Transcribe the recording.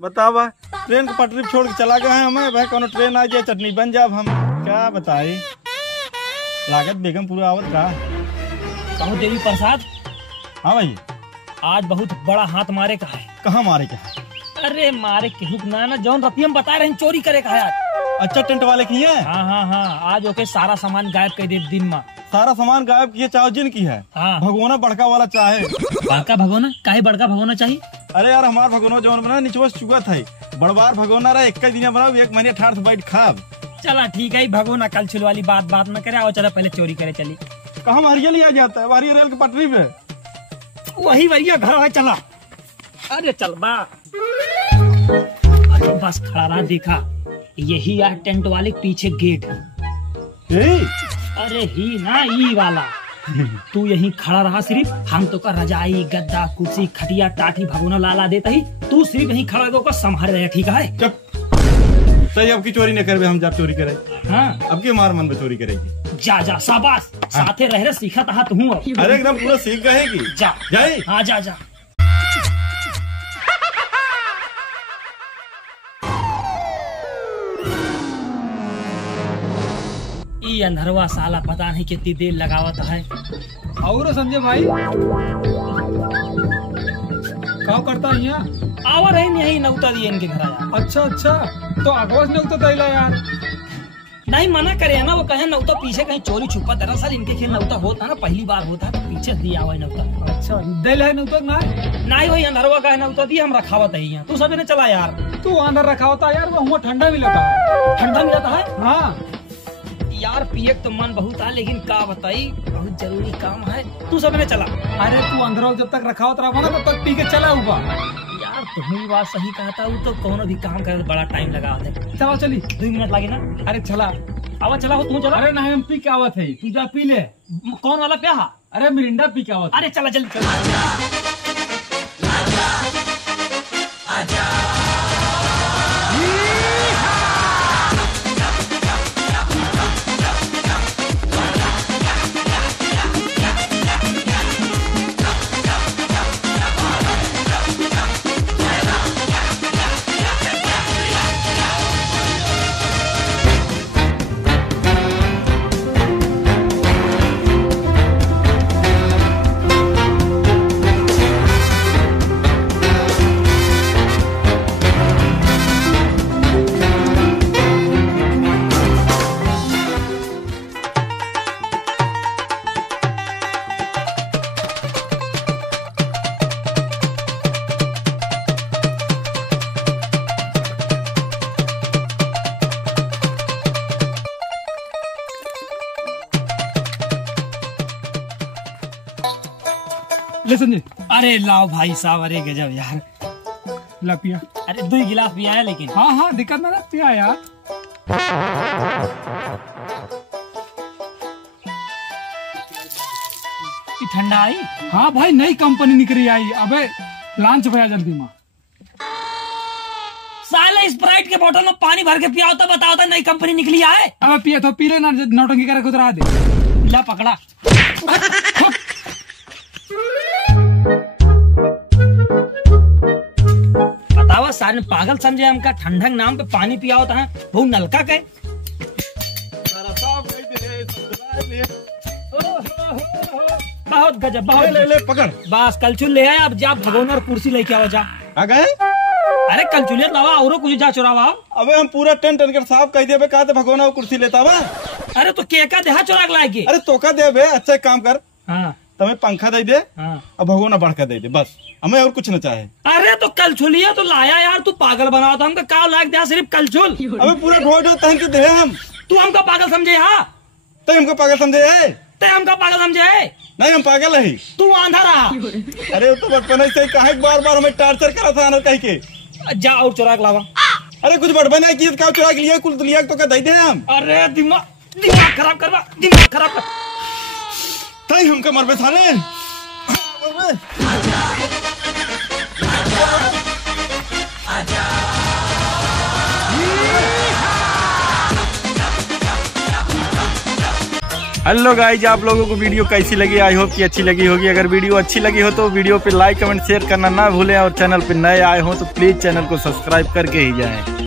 बतावा ट्रेन को पटरी पे छोड़ के चला गए हैं हमें भाई कोनो ट्रेन आ जाए चटनी बन जाब हम क्या बताई लागत बेगमपुर आवत का। कहो देवी प्रसाद। हाँ भाई आज बहुत बड़ा हाथ मारे का है। कहाँ मारे का है? अरे मारे के हुक्म ना जौन रतियम बता रहे चोरी करे का है आज। अच्छा टेंट वाले की है। हाँ आज ओके सारा सामान गायब कर दे दिन में। सारा सामान गायब किए चाहो जिन की है। हाँ भगोना बड़का वाला चाहे। बड़का भगोना काहे बड़का भगोना चाहिए? अरे यार हमार भगोना जौन बना निचवा चुका था बड़बार भगोना रहा एक दिन बनाओ 1 महीने ठाठ से बैठ खाब। चला ठीक है भगोना कल छुल वाली बात न करे। आओ चला पहले चोरी करे चली। कहाँ हरियल आ जाता है हरियल रेल की पटरी पे वही वरिया घर है चला। अरे चल बा अरे बस खड़ा रहा देखा यही यार टेंट वाले पीछे गेट है। अरे ही ना ई वाला तू यही खड़ा रहा सिर्फ हम तो का रजाई गद्दा कुर्सी खटिया टाटी भगोना लाला देता ही तू सिर्फ यही खड़ा होकर संभाल रहे ठीक है। चुप सही अब की चोरी न करे हम जब चोरी करे। हाँ अब की मार मन में चोरी करेगी। जा जा शाबाश साथे रह सीखा था तू। अरे एकदम पूरा सीख गए की जा जाए। हाँ जा जा ई अंधरवा साला पता नहीं कितनी देर लगावत है। और संजय भाई क्या करता है यहाँ? आवर है यही नौता दिए इनके घर आया। अच्छा तो आगवाज नौता दैला यार। नहीं मना करे ना वो कहे नौता पीछे कहीं चोरी छुपा। दरअसल इनके खेल नौता होता ना पहली बार होता तो पीछे दिया हुआ नौता। अच्छा दिल है नौता ना नहीं वही अंधरवा का है नौता दिया हम रखावत है यहाँ। तू सब ने चला यार। तू अंदर रखा होता यार वो ठंडा भी लगा है। ठंडा भी रहता है। हाँ यार पिए तो मन बहुत है लेकिन का बताई बहुत जरूरी काम है। तू सब ने चला। अरे तू अंदर जब तक रखा होता रहा तब तक पी के चला हुआ। यार तुम्हें बात सही कहता हूँ तो कोनो भी काम करे बड़ा टाइम लगा होता है। चलो चली 2 मिनट लगे ना। अरे चला आवा चला हो तू चला। अरे नहीं हम पी के आवत है तू जा पी ले। कौन वाला प्याहा? अरे मिरिंडा पी के आवत। अरे चला जल्दी चल। ले संजय। अरे लाओ भाई साहब। अरे गजब यार। ला पिया। अरे 2 गिलास पिया है लेकिन। हाँ दिक्कत ना पिया यार। ठंडा आई। हाँ भाई नई कंपनी निकली आई अबे लॉन्च भैया जल्दी में। साले स्प्राइट के बोतल में पानी भर के पिया होता बताओ नई कंपनी निकली है। अब पिया तो पी ले ना नौटंकी करके उतरा दे। ला पकड़ा। बतावा सारे पागल समझे हमका ठंडक नाम पे पानी पिया होता है वो नलका के। बहुत गजब बहुत। ले पकड़ बस कलचुल ले आए। अब जा भगोना और कुर्सी लेके आओ जा। आ गए। अरे कलचुलियत लावा और कुछ जा चुरावा। अबे हम पूरा टेंट कर साफ कह दिए कहा भगोना वो कुर्सी लेता बा। अरे तो केका देहा चुरा लाए के। अरे तोका दे बे अच्छा एक काम कर। हाँ तुम्हें पंखा दे दे। हाँ अब भगोना बढ़ कर दे दे बस हमें और कुछ न चाहे। अरे तो कलछुलिया तो लाया यार। तू पागल बनावा था हमका का लायक दिया सिर्फ कलछुल। अबे पूरा ढोल तहन के दे हम। तू हमका पागल समझे? हाँ तो हमको पागल समझे है? ते हमका पागल समझे? नहीं हम पागल है। तू आंधा रहा। अरे तो बचपन से कहा बार बार हमें टार्चर करा था ना कह के। जा और चुरा के लावा। अरे कुछ बड़बना की चुरा के लिए कुल लिया तो क्या दे दे हम। अरे दिमाग खराब करवा। दिमाग खराब कर। तई हमका मरबे साले। हेलो गाइज, आप लोगों को वीडियो कैसी लगी? आई होप कि अच्छी लगी होगी। अगर वीडियो अच्छी लगी हो तो वीडियो पे लाइक कमेंट शेयर करना ना भूलें, और चैनल पे नए आए हो तो प्लीज चैनल को सब्सक्राइब करके ही जाएं।